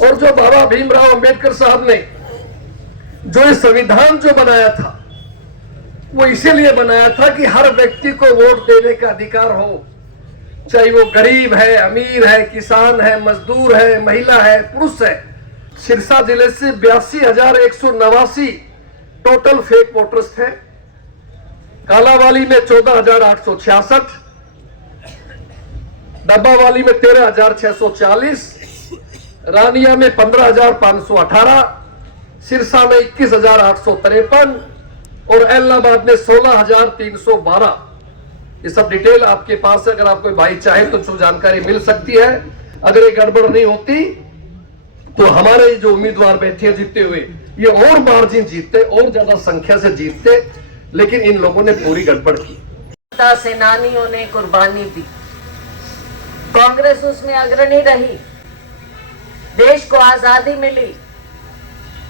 और जो बाबा भीमराव अंबेडकर साहब ने जो ये संविधान जो बनाया था, वो इसीलिए बनाया था कि हर व्यक्ति को वोट देने का अधिकार हो, चाहे वो गरीब है, अमीर है, किसान है, मजदूर है, महिला है, पुरुष है। सिरसा जिले से 82,189 टोटल फेक वोटर्स थे। कालावाली में 14,866, डब्बावाली में 13,640, रानिया में 15,518, सिरसा में 21,853 और इलाहाबाद में 16,312। ये सब डिटेल आपके पास है, अगर आप कोई भाई चाहे तो जानकारी मिल सकती है। अगर ये गड़बड़ नहीं होती तो हमारे जो उम्मीदवार बैठे हैं जीतते हुए, ये और मार्जिन जीतते, और ज्यादा संख्या से जीतते, लेकिन इन लोगों ने पूरी गड़बड़ की। सेनानियों ने कुर्बानी दी, कांग्रेस उसमें अग्रणी रही, देश को आजादी मिली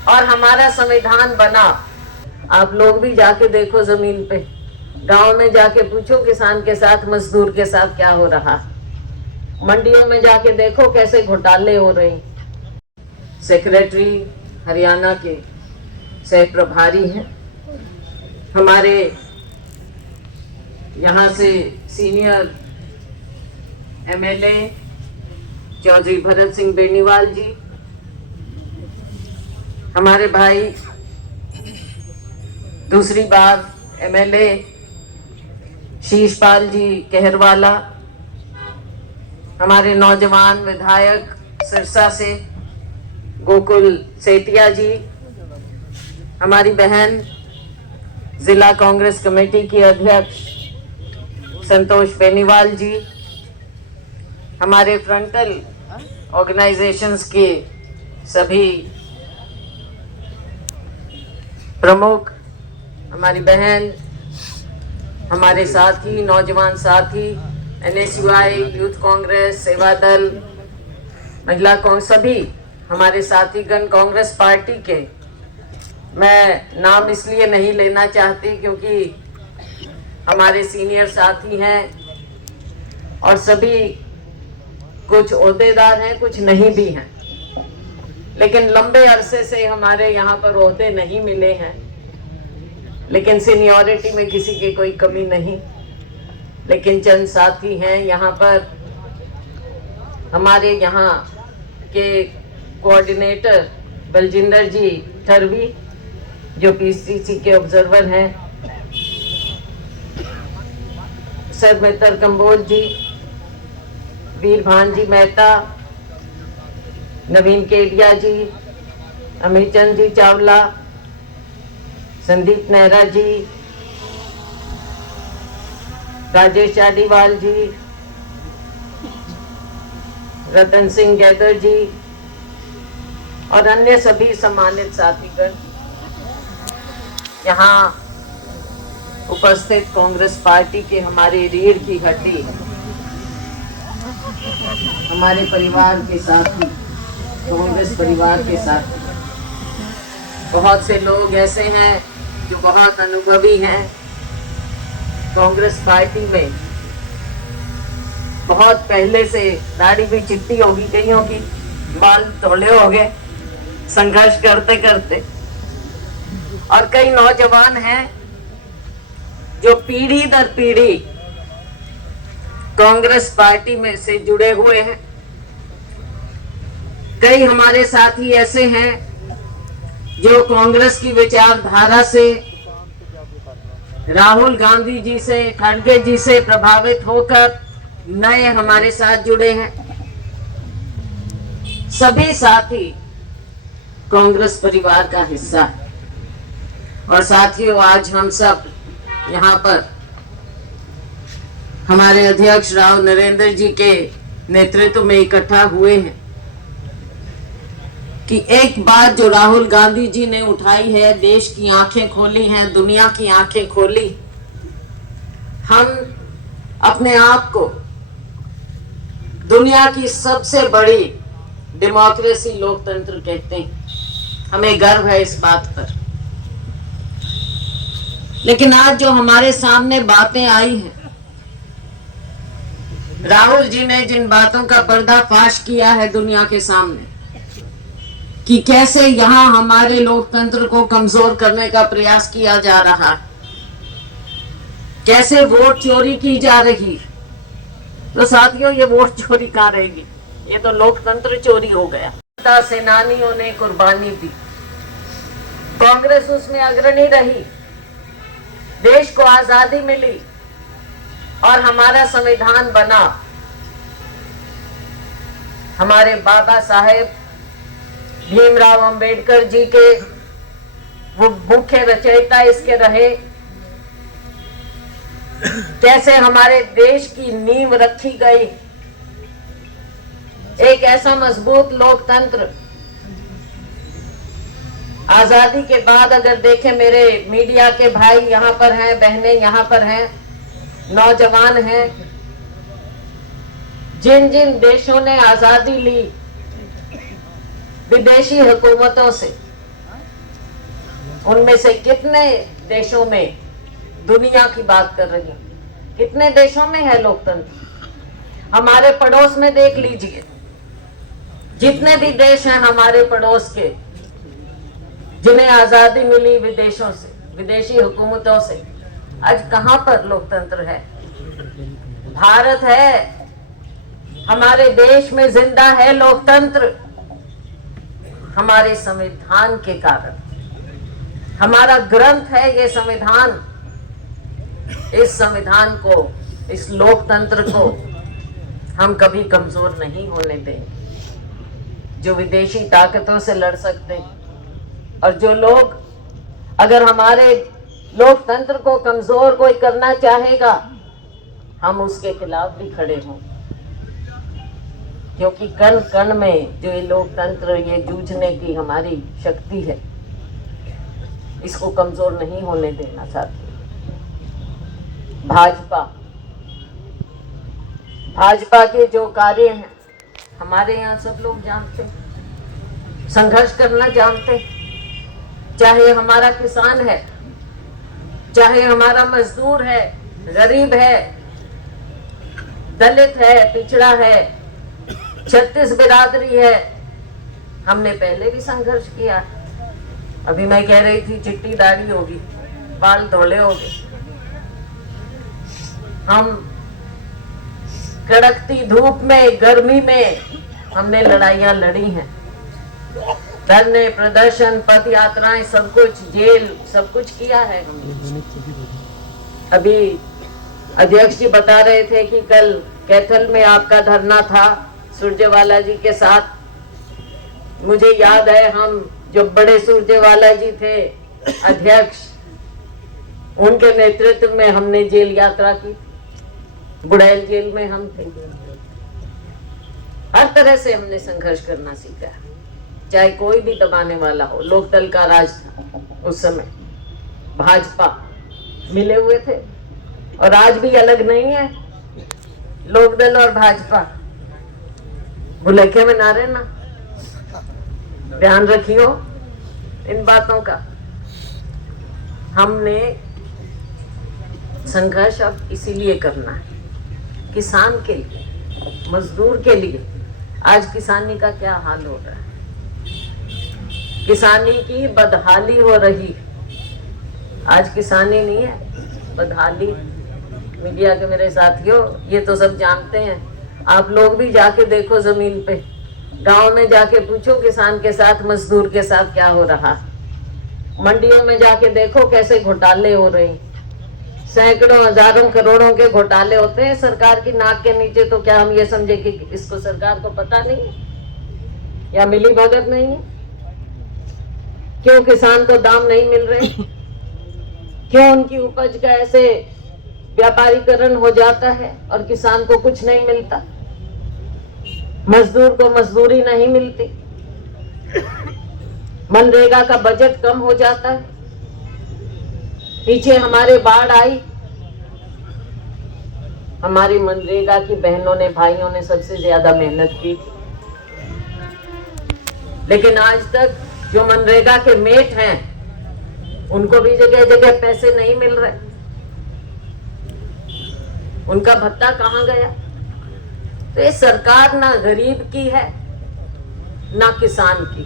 और हमारा संविधान बना। आप लोग भी जाके देखो, जमीन पे गांव में जाके पूछो किसान के साथ, मजदूर के साथ क्या हो रहा, मंडियों में जाके देखो कैसे घोटाले हो रहे। सेक्रेटरी हरियाणा के सह प्रभारी हैं, हमारे यहाँ से सीनियर एमएलए चौधरी भरत सिंह बेनीवाल जी, हमारे भाई दूसरी बार एमएलए शीशपाल जी कहरवाला, हमारे नौजवान विधायक सिरसा से गोकुल सेठिया जी, हमारी बहन जिला कांग्रेस कमेटी की अध्यक्ष संतोष बेनीवाल जी, हमारे फ्रंटल ऑर्गेनाइजेशंस के सभी प्रमुख, हमारी बहन, हमारे साथी, नौजवान साथी, एनएसयूआई, यूथ कांग्रेस, सेवा दल, महिला कांग्रेस, सभी हमारे साथीगण कांग्रेस पार्टी के। मैं नाम इसलिए नहीं लेना चाहती क्योंकि हमारे सीनियर साथी हैं और सभी कुछ ओहदेदार हैं, कुछ नहीं भी हैं, लेकिन लंबे अरसे से हमारे यहाँ पर ओहदे नहीं मिले हैं। लेकिन सीनियरिटी में किसी की कोई कमी नहीं, लेकिन चंद साथी हैं यहाँ पर। हमारे यहाँ के कोऑर्डिनेटर बलजिंदर जी ठरवी जो पीसीसी के ऑब्जर्वर हैं, सर मित्र कंबोज जी, वीरभान जी मेहता, नवीन केडिया जी, अमीरचंद जी चावला, संदीप नेहरा जी, राजेश चाडीवाल जी, रतन सिंह गैदर जी और अन्य सभी सम्मानित साथीगण, यहाँ उपस्थित कांग्रेस पार्टी के हमारे रीढ़ की हड्डी, हमारे परिवार के साथी, कांग्रेस परिवार के साथी, बहुत से लोग ऐसे हैं जो बहुत अनुभवी हैं कांग्रेस पार्टी में। बहुत पहले से दाढ़ी भी चिट्टी होगी, कईयों की बाल धोले हो गए संघर्ष करते करते, और कई नौजवान हैं जो पीढ़ी दर पीढ़ी कांग्रेस पार्टी में से जुड़े हुए हैं। कई हमारे साथी ऐसे हैं जो कांग्रेस की विचारधारा से, राहुल गांधी जी से, खड़गे जी से प्रभावित होकर नए हमारे साथ जुड़े हैं। सभी साथी कांग्रेस परिवार का हिस्सा है। और साथियों, आज हम सब यहाँ पर हमारे अध्यक्ष राव नरेंद्र जी के नेतृत्व में इकट्ठा हुए हैं कि एक बात जो राहुल गांधी जी ने उठाई है, देश की आंखें खोली हैं, दुनिया की आंखें खोली। हम अपने आप को दुनिया की सबसे बड़ी डेमोक्रेसी, लोकतंत्र कहते हैं। हमें गर्व है इस बात पर। लेकिन आज जो हमारे सामने बातें आई हैं, राहुल जी ने जिन बातों का पर्दाफाश किया है दुनिया के सामने, कि कैसे यहाँ हमारे लोकतंत्र को कमजोर करने का प्रयास किया जा रहा, कैसे वोट चोरी की जा रही। तो साथियों, ये वोट चोरी कहाँ रहेगी, ये तो लोकतंत्र चोरी हो गया। सेनानियों ने कुर्बानी दी, कांग्रेस उसमें अग्रणी रही, देश को आजादी मिली और हमारा संविधान बना। हमारे बाबा साहेब भीमराव अंबेडकर जी के वो मुख्य रचयिता इसके रहे। कैसे हमारे देश की नींव रखी गई, एक ऐसा मजबूत लोकतंत्र। आजादी के बाद अगर देखें, मेरे मीडिया के भाई यहाँ पर हैं, बहनें यहाँ पर हैं, नौजवान हैं, जिन जिन देशों ने आजादी ली विदेशी हुकूमतों से, उनमें से कितने देशों में, दुनिया की बात कर रही हूं, कितने देशों में है लोकतंत्र। हमारे पड़ोस में देख लीजिए, जितने भी देश हैं हमारे पड़ोस के, जिन्हें आजादी मिली विदेशों से, विदेशी हुकूमतों से, आज कहां पर लोकतंत्र है? भारत है, हमारे देश में जिंदा है लोकतंत्र, हमारे संविधान के कारण। हमारा ग्रंथ है ये संविधान। इस संविधान को, इस लोकतंत्र को हम कभी कमजोर नहीं होने देंगे। जो विदेशी ताकतों से लड़ सकते हैं, और जो लोग अगर हमारे लोकतंत्र को कमजोर कोई करना चाहेगा, हम उसके खिलाफ भी खड़े हों, क्योंकि कण कण में जो ये लोकतंत्र, ये जूझने की हमारी शक्ति है, इसको कमजोर नहीं होने देना चाहते। भाजपा के जो कार्य हैं, हमारे यहाँ सब लोग जानते हैं, संघर्ष करना जानते हैं। चाहे हमारा किसान है, चाहे हमारा मजदूर है, गरीब है, दलित है, पिछड़ा है, छत्तीस बिरादरी है, हमने पहले भी संघर्ष किया। अभी मैं कह रही थी चिट्टी दाढ़ी होगी, बाल धोले होंगे। हम कड़कती धूप में, गर्मी में हमने लड़ाइयां लड़ी हैं, धरने, प्रदर्शन, पद यात्राएं, सब कुछ, जेल, सब कुछ किया है। अभी अध्यक्ष जी बता रहे थे कि कल कैथल में आपका धरना था सुरजेवाला जी के साथ। मुझे याद है, हम जो बड़े सुरजेवाला जी थे अध्यक्ष, उनके नेतृत्व में हमने जेल यात्रा की। बुड़ैल जेल में हम थे। हर तरह से हमने संघर्ष करना सीखा, चाहे कोई भी दबाने वाला हो। लोकदल का राज था उस समय, भाजपा मिले हुए थे, और आज भी अलग नहीं है लोकदल और भाजपा। भुलेखे में ना रहना, ध्यान रखियो इन बातों का। हमने संघर्ष अब इसीलिए करना है, किसान के लिए, मजदूर के लिए। आज किसानी का क्या हाल हो रहा है, किसानी की बदहाली हो रही। आज किसानी नहीं है, बदहाली। मीडिया के मेरे साथियों, ये तो सब जानते हैं। आप लोग भी जाके देखो, जमीन पे, गांव में जाके पूछो किसान के साथ, मजदूर के साथ क्या हो रहा। मंडियों में जाके देखो कैसे घोटाले हो रहे हैं। सैकड़ों, हजारों, करोड़ों के घोटाले होते हैं सरकार की नाक के नीचे। तो क्या हम ये समझे कि इसको सरकार को पता नहीं है या मिली भगत नहीं है? क्यों किसान को दाम नहीं मिल रहे? क्यों उनकी उपज का ऐसे व्यापारीकरण हो जाता है और किसान को कुछ नहीं मिलता, मजदूर को मजदूरी नहीं मिलती, मनरेगा का बजट कम हो जाता है। पीछे हमारे बाढ़ आई, हमारी मनरेगा की बहनों ने, भाइयों ने सबसे ज्यादा मेहनत की थी, लेकिन आज तक जो मनरेगा के मेट हैं उनको भी जगह जगह पैसे नहीं मिल रहे। उनका भत्ता कहां गया? तो ये सरकार ना गरीब की है ना किसान की,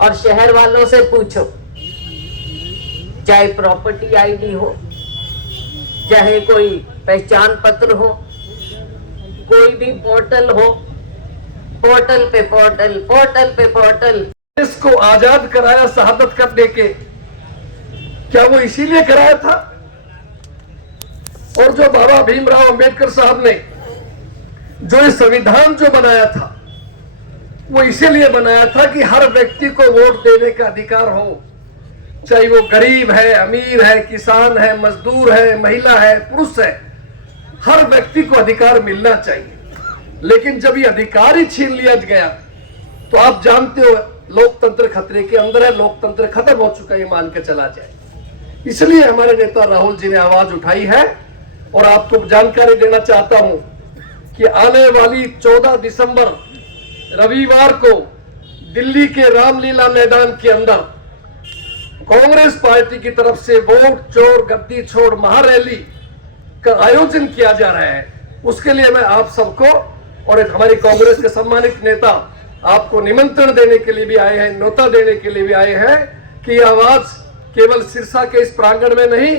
और शहर वालों से पूछो, चाहे प्रॉपर्टी आईडी हो, चाहे कोई पहचान पत्र हो, कोई भी पोर्टल हो, पोर्टल पे पोर्टल, पोर्टल पे पोर्टल। इसको आजाद कराया शहादत करने के, क्या वो इसीलिए कराया था? और जो बाबा भीमराव अंबेडकर साहब ने जो ये संविधान जो बनाया था, वो इसीलिए बनाया था कि हर व्यक्ति को वोट देने का अधिकार हो, चाहे वो गरीब है, अमीर है, किसान है, मजदूर है, महिला है, पुरुष है, हर व्यक्ति को अधिकार मिलना चाहिए। लेकिन जब ये अधिकार ही छीन लिया गया तो आप जानते हो लोकतंत्र खतरे के अंदर है, लोकतंत्र खत्म हो चुका है, ये मान के चला जाए। इसलिए हमारे नेता राहुल जी ने आवाज उठाई है और आपको जानकारी देना चाहता हूं कि आने वाली 14 दिसंबर रविवार को दिल्ली के रामलीला मैदान के अंदर कांग्रेस पार्टी की तरफ से वोट चोर गद्दी छोड़ महारैली का आयोजन किया जा रहा है। उसके लिए मैं आप सबको और हमारी कांग्रेस के सम्मानित नेता आपको निमंत्रण देने के लिए भी आए हैं, न्योता देने के लिए भी आए हैं कि यह आवाज केवल सिरसा के इस प्रांगण में नहीं,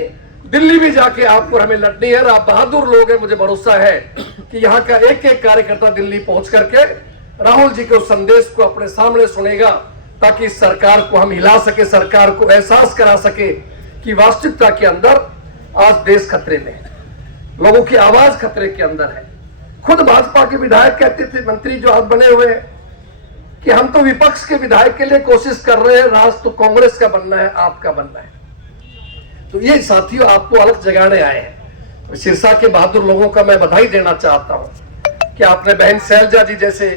दिल्ली भी जाके आपको हमें लड़नी है। और आप बहादुर लोग हैं, मुझे भरोसा है कि यहाँ का एक एक कार्यकर्ता दिल्ली पहुंच करके राहुल जी के उस संदेश को अपने सामने सुनेगा, ताकि इस सरकार को हम हिला सके, सरकार को एहसास करा सके कि वास्तविकता के अंदर आज देश खतरे में है, लोगों की आवाज खतरे के अंदर है। खुद भाजपा के विधायक कहते थे, मंत्री जो आज बने हुए हैं, कि हम तो विपक्ष के विधायक के लिए कोशिश कर रहे हैं, राज तो कांग्रेस का बनना है, आपका बनना है। तो ये साथियों आपको अलग जगाने आए हैं। सिरसा के बहादुर लोगों का मैं बधाई देना चाहता हूं कि आपने बहन शैलजा जी जैसे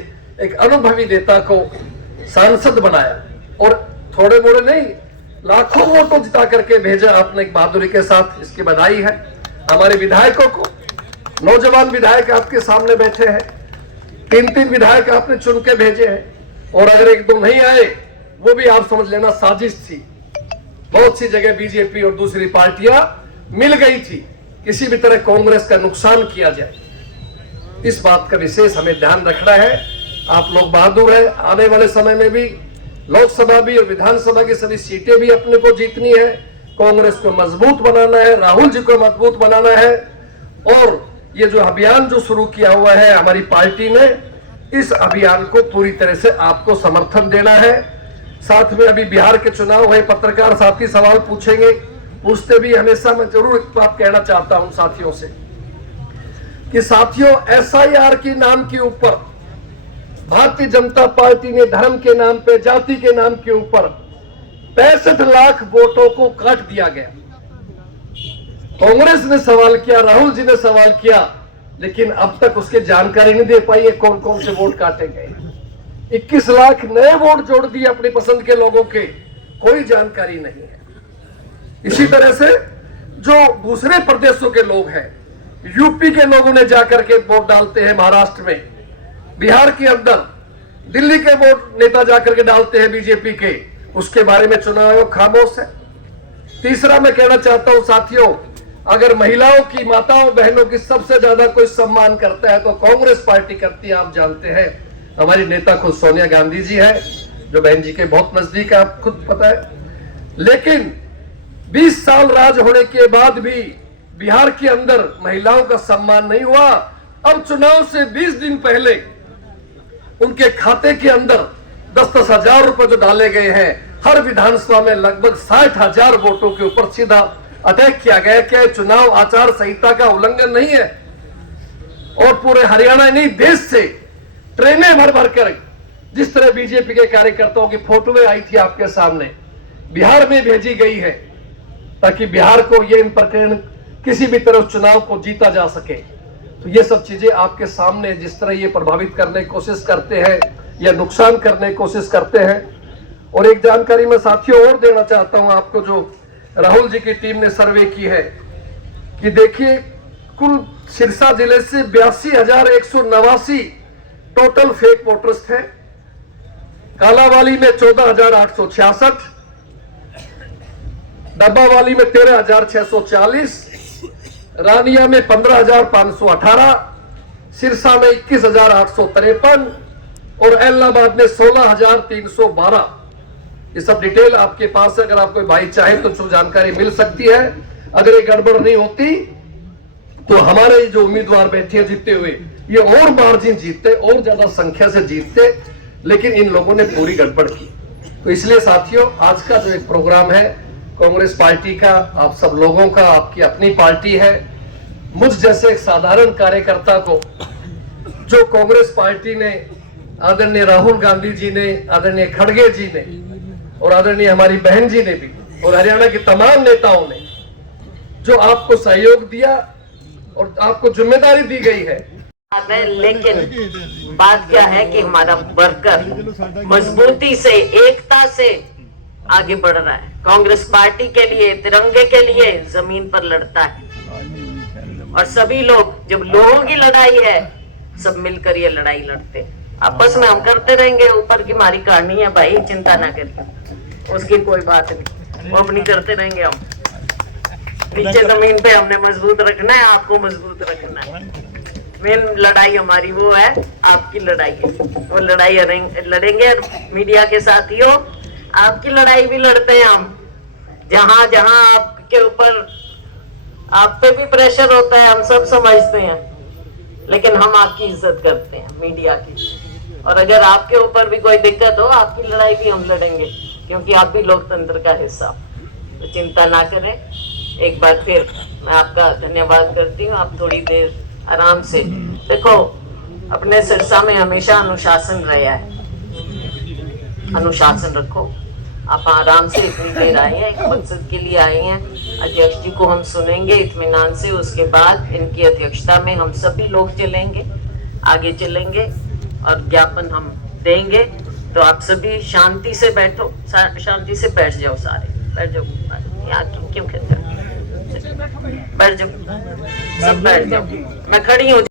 एक अनुभवी नेता को सांसद बनाया और थोड़े मोड़े नहीं, लाखों वोटों जिता करके भेजा आपने एक बहादुरी के साथ, इसकी बधाई है। हमारे विधायकों को, नौजवान विधायक आपके सामने बैठे हैं, 3-3 विधायक आपने चुन के भेजे हैं, और अगर एक दो नहीं आए वो भी आप समझ लेना साजिश थी। बहुत सी जगह बीजेपी और दूसरी पार्टियां मिल गई थी, किसी भी तरह कांग्रेस का नुकसान किया जाए। इस बात का विशेष हमें ध्यान रखना है। आप लोग बहादुर हैं, आने वाले समय में भी लोकसभा भी और विधानसभा की सभी सीटें भी अपने को जीतनी है, कांग्रेस को मजबूत बनाना है, राहुल जी को मजबूत बनाना है। और ये जो अभियान जो शुरू किया हुआ है हमारी पार्टी ने, इस अभियान को पूरी तरह से आपको समर्थन देना है। साथ में अभी बिहार के चुनाव है, पत्रकार साथी सवाल पूछेंगे, पूछते भी हमेशा। मैं जरूर एक बात कहना चाहता हूं साथियों से कि साथियों, SIR के नाम के ऊपर भारतीय जनता पार्टी ने धर्म के नाम पे, जाति के नाम के ऊपर 65 लाख वोटों को काट दिया गया। कांग्रेस ने सवाल किया, राहुल जी ने सवाल किया, लेकिन अब तक उसकी जानकारी नहीं दे पाई है कौन कौन से वोट काटे गए। 21 लाख नए वोट जोड़ दिए अपनी पसंद के लोगों के, कोई जानकारी नहीं है। इसी तरह से जो दूसरे प्रदेशों के लोग हैं, यूपी के लोगों ने जाकर के वोट डालते हैं महाराष्ट्र में, बिहार के अंदर दिल्ली के वोट नेता जाकर के डालते हैं बीजेपी के, उसके बारे में चुनाव आयोग खामोश है। तीसरा मैं कहना चाहता हूं साथियों, अगर महिलाओं की, माताओं बहनों की सबसे ज्यादा कोई सम्मान करता है तो कांग्रेस पार्टी करती है। आप जानते हैं हमारी नेता खुद सोनिया गांधी जी है, जो बहन जी के बहुत नजदीक है, आप खुद पता है। लेकिन 20 साल राज होने के बाद भी बिहार के अंदर महिलाओं का सम्मान नहीं हुआ। अब चुनाव से 20 दिन पहले उनके खाते के अंदर 10-10 हजार रुपए जो डाले गए हैं, हर विधानसभा में लगभग 60,000 वोटों के ऊपर सीधा अटैक किया गया। क्या चुनाव आचार संहिता का उल्लंघन नहीं है? और पूरे हरियाणा नहीं, देश से ट्रेनें भर भर कर जिस तरह बीजेपी के कार्यकर्ताओं की फोटोएं आई थी आपके सामने, बिहार में भेजी गई है, ताकि बिहार को ये इन प्रकरण किसी भी तरह चुनाव को जीता जा सके। तो ये सब चीजें आपके सामने, जिस तरह ये प्रभावित करने की कोशिश करते हैं या नुकसान करने की कोशिश करते हैं। और एक जानकारी मैं साथियों और देना चाहता हूं आपको, जो राहुल जी की टीम ने सर्वे की है, कि देखिए कुल सिरसा जिले से 82,189 टोटल फेक वोटर्स थे। कालावाली में 14,866, डब्बावाली में 13,640, रानिया में 15,518, सिरसा में 21,853 और इलाहाबाद में 16,312 ये सब डिटेल आपके पास है, अगर आप कोई भाई चाहे तो जानकारी मिल सकती है। अगर ये गड़बड़ नहीं होती तो हमारे जो उम्मीदवार बैठे हैं जीतते हुए, ये और मार्जिन जीतते, और ज्यादा संख्या से जीतते, लेकिन इन लोगों ने पूरी गड़बड़ की। तो इसलिए साथियों, आज का जो एक प्रोग्राम है कांग्रेस पार्टी का, आप सब लोगों का, आपकी अपनी पार्टी है, मुझ जैसे एक साधारण कार्यकर्ता को जो कांग्रेस पार्टी ने, आदरणीय राहुल गांधी जी ने, आदरणीय खड़गे जी ने और आदरणीय हमारी बहन जी ने भी, और हरियाणा के तमाम नेताओं ने जो आपको सहयोग दिया और आपको जिम्मेदारी दी गई है। लेकिन बात क्या है कि हमारा वर्कर मजबूती से, एकता से आगे बढ़ रहा है। कांग्रेस पार्टी के लिए, तिरंगे के लिए जमीन पर लड़ता है, और सभी लोग, जब लोगों की लड़ाई है, सब मिलकर ये लड़ाई लड़ते हैं। आपस में हम करते रहेंगे, ऊपर की हमारी कहानी है भाई, चिंता ना करिए, उसकी कोई बात नहीं, वो अपनी करते रहेंगे। हम नीचे जमीन पे हमने मजबूत रखना है, आपको मजबूत रखना है। मेन लड़ाई हमारी वो है, आपकी लड़ाई है, वो लड़ाई लड़ेंगे। मीडिया के साथियों, आपकी लड़ाई भी लड़ते हैं हम। जहां जहां आपके ऊपर, आप पे भी प्रेशर होता है, हम सब समझते हैं, लेकिन हम आपकी इज्जत करते हैं, मीडिया की। और अगर आपके ऊपर भी कोई दिक्कत हो, आपकी लड़ाई भी हम लड़ेंगे, क्योंकि आप भी लोकतंत्र का हिस्सा। तो चिंता ना करें। एक बार फिर मैं आपका धन्यवाद करती हूँ। आप थोड़ी देर आराम से देखो, अपने सिरसा में हमेशा अनुशासन रहा है, अनुशासन रखो। आप आराम से इतनी देर आए हैं, एक मकसद के लिए आए हैं। अध्यक्ष जी को हम सुनेंगे इत्मीनान से, उसके बाद इनकी अध्यक्षता में हम सभी लोग चलेंगे, आगे चलेंगे और ज्ञापन हम देंगे। तो आप सभी शांति से बैठो, शांति से बैठ जाओ, सारे बैठ जाओ। यहाँ क्यों कहते हैं, बैठ जाओ, सब बैठ जाओ। मैं खड़ी हूँ।